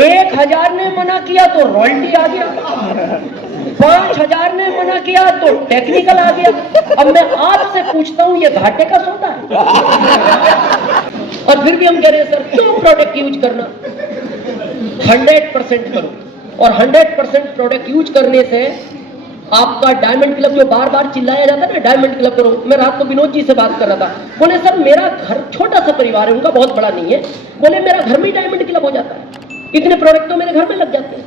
1000 ने मना किया तो रॉयल्टी आ गया, 5000 ने मना किया तो टेक्निकल आ गया। अब मैं आपसे पूछता हूं, ये घाटे का सौदा है? और फिर भी हम कह रहे हैं सर क्यों प्रोडक्ट यूज करना? 100% करो, और 100% प्रोडक्ट यूज करने से आपका डायमंड क्लब, जो बार बार चिल्लाया जाता है ना डायमंड क्लब करो। मैं रात को विनोद जी से बात कर रहा था, बोले सर मेरा घर छोटा सा परिवार है, उनका बहुत बड़ा नहीं है, बोले मेरा घर में डायमंड क्लब हो जाता है, इतने प्रोडक्ट तो मेरे घर में लग जाते हैं।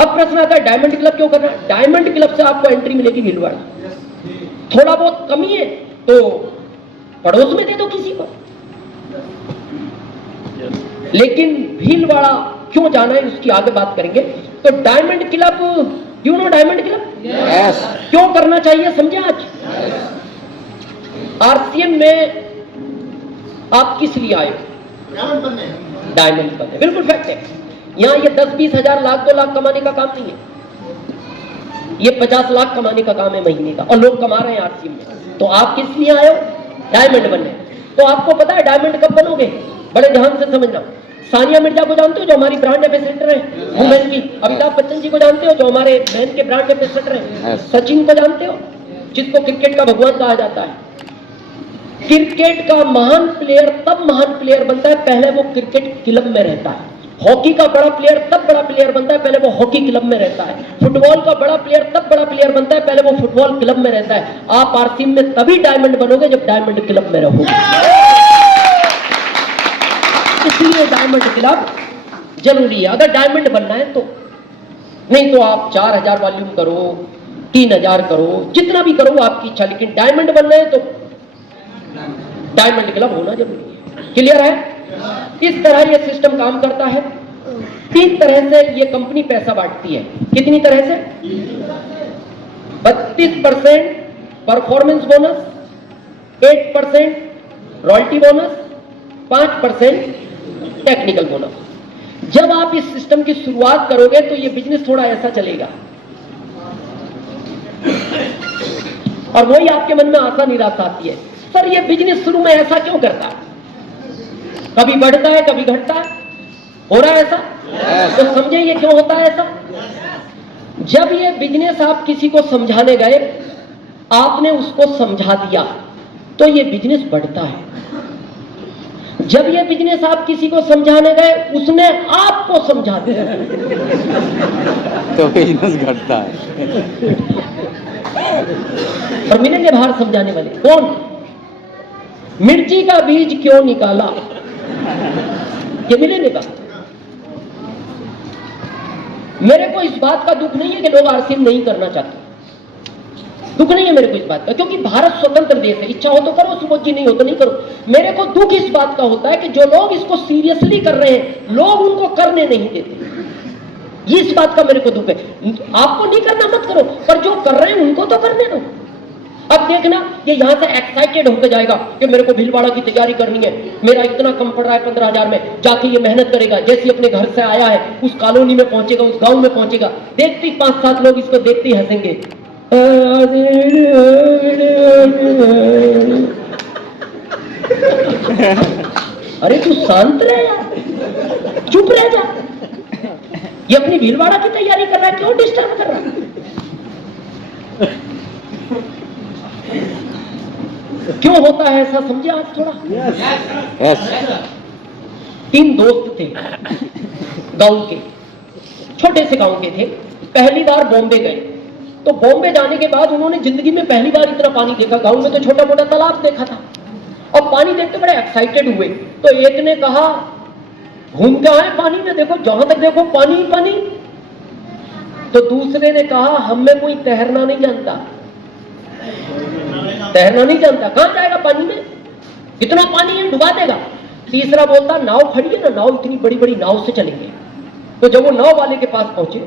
अब प्रश्न आता है डायमंड क्लब क्यों करना? डायमंड क्लब से आपको एंट्री मिलेगी भीलवाड़ा, थोड़ा बहुत कमी है तो पड़ोस में दे दो किसी को, लेकिन भीलवाड़ा क्यों जाना है उसकी आगे बात करेंगे। तो diamond club, you know diamond club क्यों करना चाहिए समझे आज? आरसीएम में आप किस लिए आए? डायमंड बनने, बिल्कुल फैक्ट है। यहां ये 10-20 हजार, लाख 2 लाख कमाने का काम नहीं है, ये 50 लाख कमाने का काम है महीने का, और लोग कमा रहे हैं आरसीएम में। तो आप किस लिए आए हो? डायमंड बनने। तो आपको पता है डायमंड कब बनोगे? बड़े ध्यान से समझना। सानिया मिर्जा को जानते हो जो हमारी ब्रांड एम्बेसडर है वुमेन की? अमिताभ बच्चन जी को जानते हो जो हमारे बहन के ब्रांड एम्बेसडर हैं? सचिन को जानते हो जिसको क्रिकेट का भगवान कहा जाता है? क्रिकेट का महान प्लेयर तब महान प्लेयर बनता है पहले वो क्रिकेट क्लब में रहता है। हॉकी का बड़ा प्लेयर तब बड़ा प्लेयर बनता है पहले वो हॉकी क्लब में रहता है। फुटबॉल का बड़ा प्लेयर तब बड़ा प्लेयर बनता है पहले वो फुटबॉल क्लब में रहता है। आप आरसीएम में तभी डायमंड बनोगे जब डायमंड क्लब में रहोगे, इसलिए डायमंड क्लब जरूरी है अगर डायमंड बनना है तो। नहीं तो आप 4000 वॉल्यूम करो, 3000 करो, जितना भी करो आपकी इच्छा, लेकिन डायमंड बनना है तो डायमंड क्लब होना जरूरी है। क्लियर है? इस तरह ये सिस्टम काम करता है। 3 तरह से ये कंपनी पैसा बांटती है। कितनी तरह से? 32% performance bonus, 8% royalty bonus, 5% technical bonus. जब आप इस सिस्टम की शुरुआत करोगे तो ये बिजनेस थोड़ा ऐसा चलेगा, और वही आपके मन में आशा निराशा आती है, सर ये बिजनेस शुरू में ऐसा क्यों करता है? कभी बढ़ता है कभी घटता है, हो रहा है ऐसा? तो समझे ये क्यों होता है ऐसा? जब ये बिजनेस आप किसी को समझाने गए, आपने उसको समझा दिया तो ये बिजनेस बढ़ता है। जब ये बिजनेस आप किसी को समझाने गए, उसने आपको समझा दिया तो बिजनेस घटता है। और मिलेंगे बाहर समझाने वाले कौन? मिर्ची का बीज क्यों निकाला, ये मिलेंगे का। मेरे को इस बात का दुख नहीं है कि लोग आरसीएम नहीं करना चाहते, दुख नहीं है मेरे को इस बात का, क्योंकि भारत स्वतंत्र देश है। इच्छा हो तो करो सुबोध जी, नहीं हो तो नहीं करो। मेरे को दुख इस बात का होता है कि जो लोग इसको सीरियसली कर रहे हैं, लोग उनको करने नहीं देते। इस बात का मेरे को दुख है। आपको नहीं करना मत करो, पर जो कर रहे हैं उनको तो करने दो। अब देखना ये यहां से एक्साइटेड होकर जाएगा कि मेरे को भीलवाड़ा की तैयारी करनी है, मेरा इतना कम पड़ रहा है 15,000 में, जाके ये मेहनत करेगा। जैसे अपने घर से आया है उस कॉलोनी में पहुंचेगा, उस गांव में पहुंचेगा, देखते ही 5-7 लोग इसको देखते ही हंसेंगे। अरे तू शांत रह यार, चुप रह जा। ये अपनी भीलवाड़ा की तैयारी कर रहा है, क्यों डिस्टर्ब कर रहा है? क्यों होता है ऐसा समझे आज थोड़ा? यस। 3 दोस्त थे गांव के, छोटे से गांव के थे। पहली बार बॉम्बे गए, तो बॉम्बे जाने के बाद उन्होंने जिंदगी में पहली बार इतना पानी देखा। गांव में तो छोटा मोटा तालाब देखा था, और पानी देखते बड़े एक्साइटेड हुए। तो एक ने कहा घूम के आए पानी में, देखो जहां तक देखो पानी ही पानी। तो दूसरे ने कहा हम में कोई तैरना नहीं जानता, तैरना नहीं जानता, कहां जाएगा पानी में, इतना पानी है डुबा देगा। तीसरा बोलता नाव खड़ी है ना, नाव इतनी बड़ी बड़ी नाव से चलेंगे। तो जब वो नाव वाले के पास पहुंचे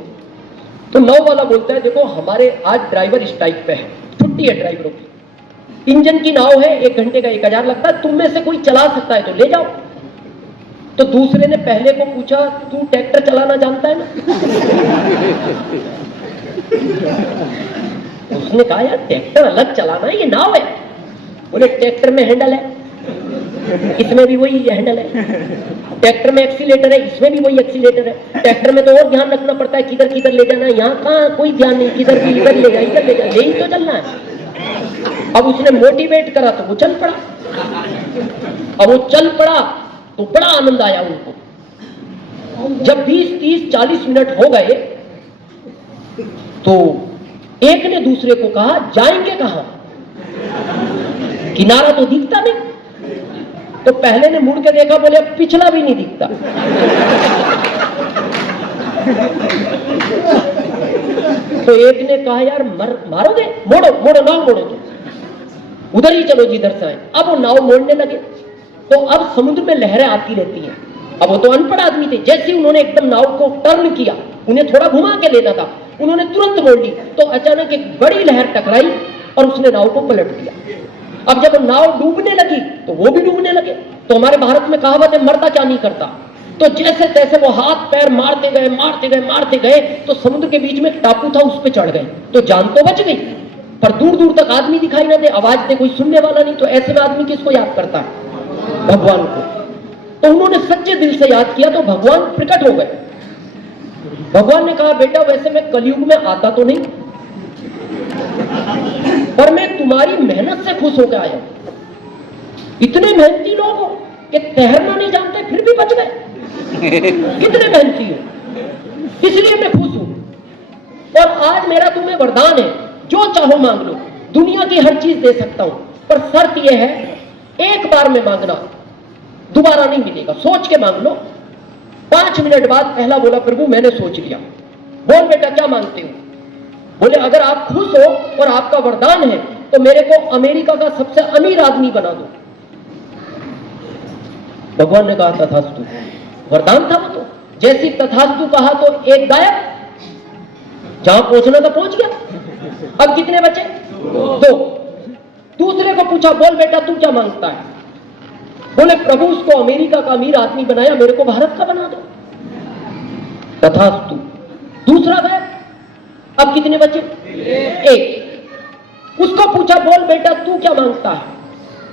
तो नाव वाला बोलता है देखो हमारे आज ड्राइवर स्ट्राइक पे है, छुट्टी है ड्राइवरों की, इंजन की नाव है, 1 घंटे का 1000 लगता है, तुम में से कोई चला सकता है तो ले जाओ। तो दूसरे ने पहले को पूछा तू ट्रैक्टर चलाना जानता है ना? उसने कहा यार ट्रैक्टर अलग चलाना है, ये नाव है। बोले ट्रैक्टर में हैंडल है, इसमें भी वही हैंडल है। ट्रैक्टर में एक्सीलेटर है, इसमें भी वही एक्सीलेटर है। ट्रैक्टर में तो और ध्यान रखना पड़ता है किधर किधर ले जाना है, यहाँ कहाँ कोई ध्यान नहीं, किधर भी इधर ले जा इधर ले जा, यही तो चलना है। अब उसने मोटिवेट करा तो वो चल पड़ा, अब वो चल पड़ा तो बड़ा आनंद आया उनको। जब 20, 30, 40 मिनट हो गए तो एक ने दूसरे को कहा, जाएंगे कहां, किनारा तो दिखता नहीं। तो पहले ने मुड़ के देखा, बोले पिछला भी नहीं दिखता। तो एक ने कहा, यार मारोगे, मोड़ो मोड़ो, नाव मोड़ो, तो उधर ही चलो जिधर से आए। अब वो नाव मोड़ने लगे तो अब समुद्र में लहरें आती रहती हैं। अब वो तो अनपढ़ आदमी थे, जैसे ही उन्होंने एकदम नाव को टर्न किया, उन्हें थोड़ा घुमा के लेना था, उन्होंने तुरंत मोड़ ली तो अचानक एक बड़ी लहर टकराई और उसने नाव को पलट दिया। अब जब नाव डूबने लगी तो वो भी डूबने लगे। तो हमारे भारत में कहावत है, मरता क्या नहीं करता। तो जैसे तैसे वो हाथ पैर मारते गए मारते गए मारते गए तो समुद्र के बीच में एक टापू था, उस पर चढ़ गए। तो जान तो बच गई, पर दूर दूर तक आदमी दिखाई ना दे, आवाज दे, कोई सुनने वाला नहीं। तो ऐसे में आदमी किसको याद करता है? भगवान को। तो उन्होंने सच्चे दिल से याद किया तो भगवान प्रकट हो गए। भगवान ने कहा, बेटा वैसे मैं कलयुग में आता तो नहीं, पर मैं तुम्हारी मेहनत से खुश होकर आया। इतने मेहनती लोग हो कि तैरना नहीं जानते फिर भी बच गए। कितने मेहनती हो, इसलिए मैं खुश हूं। और आज मेरा तुम्हें वरदान है, जो चाहो मांग लो, दुनिया की हर चीज दे सकता हूं, पर शर्त यह है एक बार में मांगना, दोबारा नहीं मिलेगा। सोच के मांग लो। 5 मिनट बाद पहला बोला, प्रभु मैंने सोच लिया। बोल बेटा क्या मांगते हो? बोले अगर आप खुश हो और आपका वरदान है तो मेरे को अमेरिका का सबसे अमीर आदमी बना दो। भगवान ने कहा तथास्तु। वरदान था वो तो। जैसी तथास्तु कहा तो एक गायब, जहां पहुंचना था पहुंच गया। अब कितने बचे? 2। दूसरे को पूछा, बोल बेटा तू क्या मांगता है? बोले प्रभु उसको अमेरिका का अमीर आदमी बनाया, मेरे को भारत का बना दो। तथास्तु। दूसरा गायब। अब कितने बचे? 1। उसको पूछा, बोल बेटा तू क्या मांगता है?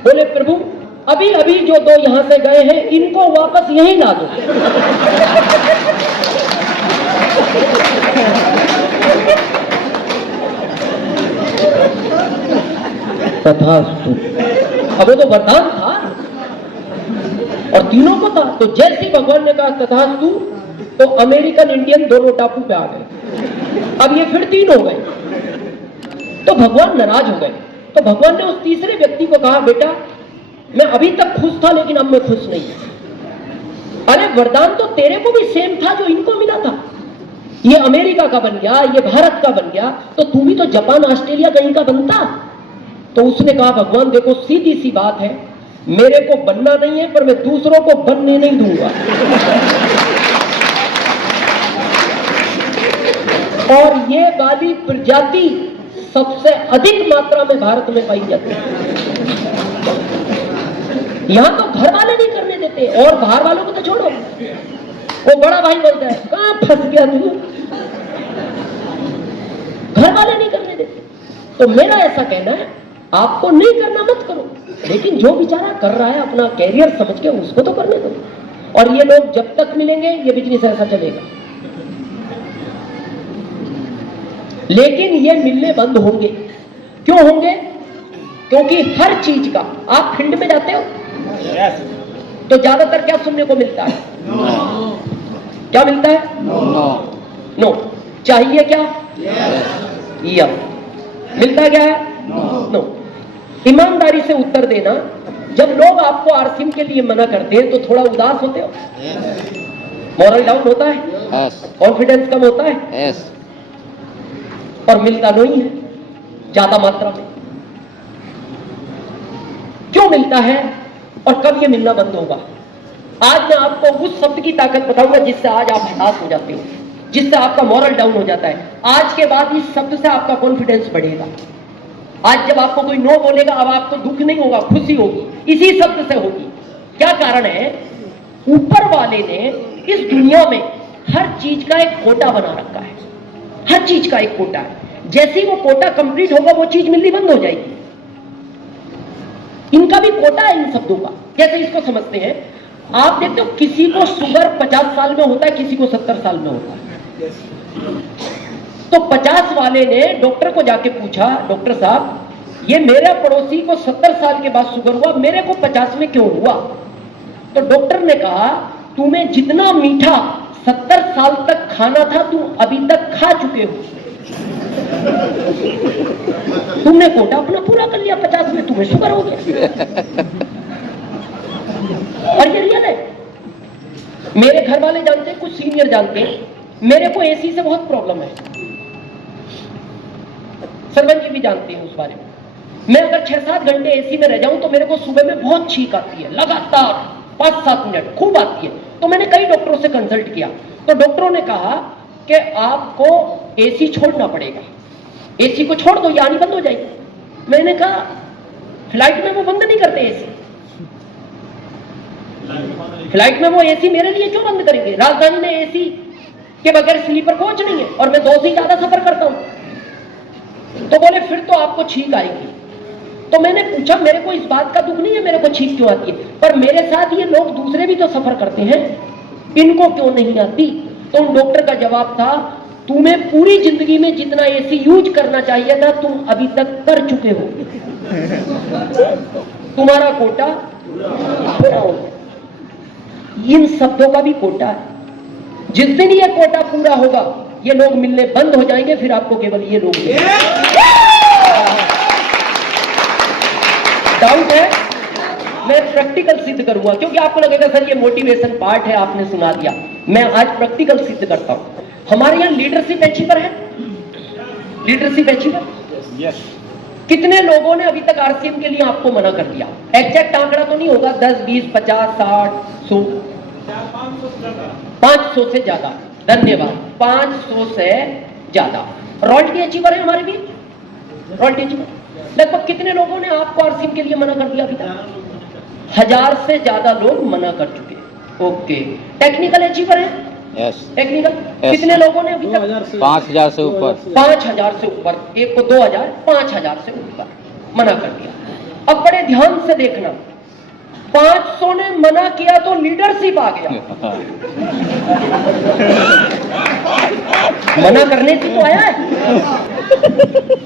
बोले प्रभु अभी अभी जो 2 यहां से गए हैं इनको वापस यहीं ला दो। तथास्तु। अब वो तो वरदान था और तीनों को था। तो जैसे ही भगवान ने कहा तथास्तु तो अमेरिकन इंडियन दोनों टापू पे आ गए। अब ये फिर 3 हो गए। तो भगवान नाराज हो गए। तो भगवान ने उस तीसरे व्यक्ति को कहा, बेटा मैं अभी तक खुश था लेकिन अब मैं खुश नहीं। अरे वरदान तो तेरे को भी सेम था जो इनको मिला था। ये अमेरिका का बन गया, ये भारत का बन गया, तो तू भी तो जापान ऑस्ट्रेलिया कहीं का बनता। तो उसने कहा, भगवान देखो सीधी सी बात है, मेरे को बनना नहीं है पर मैं दूसरों को बनने नहीं दूंगा। और ये वाली प्रजाति सबसे अधिक मात्रा में भारत में पाई जाती है। यहां तो घर वाले नहीं करने देते, और बाहर वालों को तो छोड़ो, वो बड़ा भाई बोलता है कहां फंस गया तू, घर वाले नहीं करने देते। तो मेरा ऐसा कहना है, आपको नहीं करना मत करो, लेकिन जो बेचारा कर रहा है अपना कैरियर समझ के उसको तो करने दो। और ये लोग जब तक मिलेंगे ये बिजनेस ऐसा चलेगा, लेकिन ये मिलने बंद होंगे। क्यों होंगे? क्योंकि हर चीज का, आप फील्ड में जाते हो तो ज्यादातर क्या सुनने को मिलता है? क्या मिलता है? नो। चाहिए क्या? यस। मिलता क्या है? नो। ईमानदारी से उत्तर देना। जब लोग आपको आरसीएम के लिए मना करते हैं तो थोड़ा उदास होते हो, मॉरल डाउन होता है, कॉन्फिडेंस कम होता है, और मिलता नहीं है ज्यादा मात्रा में। क्यों मिलता है और कब ये मिलना बंद होगा? आज मैं आपको उस शब्द की ताकत बताऊंगा जिससे आज आप हताश हो जाते हो, जिससे आपका मॉरल डाउन हो जाता है। आज के बाद इस शब्द से आपका कॉन्फिडेंस बढ़ेगा। आज जब आपको कोई नो बोलेगा, अब आपको दुख नहीं होगा, खुशी होगी, इसी शब्द से होगी। क्या कारण है? ऊपर वाले ने इस दुनिया में हर चीज का एक कोटा बना रखा है, हर चीज का एक कोटा है। जैसे ही वो कोटा कंप्लीट होगा वो चीज मिलनी बंद हो जाएगी। इनका भी कोटा है इन शब्दों का। जैसे इसको समझते हैं, आप देखते हो किसी को शुगर 50 साल में होता है, किसी को 70 साल में होता है। तो 50 वाले ने डॉक्टर को जाके पूछा, डॉक्टर साहब ये मेरे पड़ोसी को 70 साल के बाद शुगर हुआ, मेरे को 50 में क्यों हुआ? तो डॉक्टर ने कहा तुम्हें जितना मीठा 70 साल तक खाना था तुम अभी तक खा चुके हो, तुमने कोटा अपना पूरा कर लिया, 50 में तुम्हें शुगर हो गया। और ये रियल है, मेरे घर वाले जानते हैं, कुछ सीनियर जानते हैं, मेरे को एसी से बहुत प्रॉब्लम है, सरवन जी भी जानते हैं उस बारे में। मैं अगर 6-7 घंटे एसी में रह जाऊं तो मेरे को सुबह में बहुत छींक आती है, लगातार 5-7 मिनट खूब आती है। तो मैंने कई डॉक्टरों से कंसल्ट किया, तो डॉक्टरों ने कहा कि आपको एसी छोड़ना पड़ेगा, एसी को छोड़ दो, ये आनी बंद हो जाएगी। मैंने कहा फ्लाइट में वो बंद नहीं करते एसी, फ्लाइट में वो एसी मेरे लिए क्यों बंद करेंगे? राजधानी में एसी के बगैर स्लीपर कोच नहीं है और मैं 2 से ज्यादा सफर करता हूं। तो बोले फिर तो आपको छींक आएगी। तो मैंने पूछा मेरे को इस बात का दुख नहीं है मेरे को छींक क्यों आती है, पर मेरे साथ ये लोग दूसरे भी तो सफर करते हैं, इनको क्यों नहीं आती? तो उन डॉक्टर का जवाब था तुम्हें पूरी जिंदगी में जितना एसी यूज करना चाहिए था तुम अभी तक कर चुके हो, तुम्हारा कोटा पूरा हो गया। इन शब्दों का भी कोटा है, जिस दिन ये कोटा पूरा होगा ये लोग मिलने बंद हो जाएंगे, फिर आपको केवल ये लोग डाउट है, मैं प्रैक्टिकल सिद्ध करूंगा, क्योंकि आपको लगेगा सर ये मोटिवेशन पार्ट है आपने सुना दिया, मैं आज प्रैक्टिकल सिद्ध करता हूं। हमारे यहाँ लीडरशिप अचीवर है, लीडरशिप अचीवर यस। कितने लोगों ने अभी तक आरसीएम के लिए आपको मना कर दिया? एग्जैक्ट आंकड़ा तो नहीं होगा, 10, 20, 50, 60, 100, 500 से ज्यादा। धन्यवाद, 500 से ज्यादा रॉयल्टी अचीवर है हमारे भी, रॉयल्टी अचीवर। लगभग कितने लोगों ने आपको आरसीएम के लिए मना कर दिया अभी तक? 1000 से ज्यादा लोग मना कर चुके। ओके, टेक्निकल अचीवर है, यस। टेक्निकल कितने लोगों ने अभी तक? 5000 से ऊपर, 5000 से ऊपर, एक को 2000, 5000 से ऊपर मना कर दिया। अब बड़े ध्यान से देखना, 500 ने मना किया तो लीडरशिप आ गया, मना करने से तो आया है।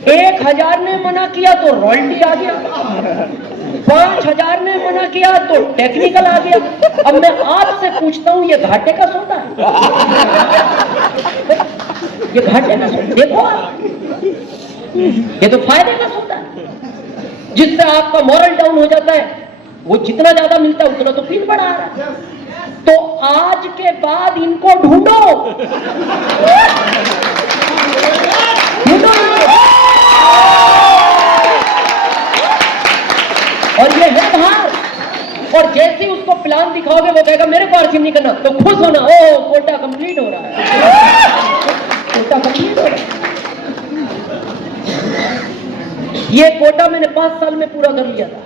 1000 ने मना किया तो रॉयल्टी आ गया, 5000 ने मना किया तो टेक्निकल आ गया। अब मैं आपसे पूछता हूं ये घाटे का सौदा है? ये घाटे का सौदा देखो आप, ये तो फायदे का सौदा है, जिससे आपका मॉरल डाउन हो जाता है, वो जितना ज्यादा मिलता है उतना तो फील बढ़ा रहा है। तो आज के बाद इनको ढूंढो, ढूंढो और ये है बाहर। और जैसे ही उसको प्लान दिखाओगे वो कहेगा मेरे को आरसीएम नहीं करना, तो खुश होना, ओ कोटा कंप्लीट हो रहा है, कोटा कंप्लीट हो रहा है। ये कोटा मैंने 5 साल में पूरा कर लिया था।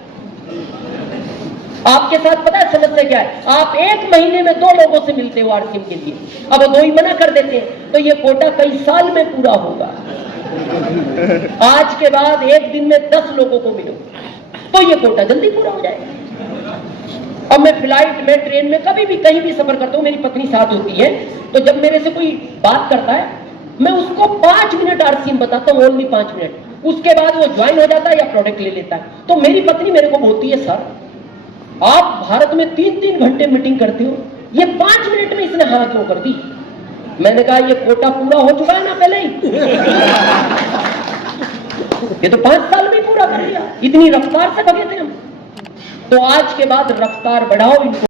आपके साथ पता है समस्या क्या है? आप 1 महीने में 2 लोगों से मिलते हो आरसीएम के लिए, अब 2 ही मना कर देते हैं, तो ये कोटा कई साल में पूरा होगा। आज के बाद 1 दिन में 10 लोगों को मिलो तो ये कोटा जल्दी पूरा हो जाएगा। अब मैं फ्लाइट में, ट्रेन में, कभी भी कहीं भी सफर करता हूं, मेरी पत्नी साथ होती है, तो जब मेरे से कोई बात करता है मैं उसको 5 मिनट आरसीएम बताता हूं, ओनली 5 मिनट, उसके बाद वो ज्वाइन हो जाता है या प्रोडक्ट ले लेता है। तो मेरी पत्नी मेरे को बोलती है सर आप भारत में 3-3 घंटे मीटिंग करते हो, ये 5 मिनट में इसने हाँ क्यों कर दी? मैंने कहा ये कोटा पूरा हो चुका है ना पहले ही, ये तो 5 साल में पूरा कर लिया, इतनी रफ्तार से भगे थे हम। तो आज के बाद रफ्तार बढ़ाओ, इनको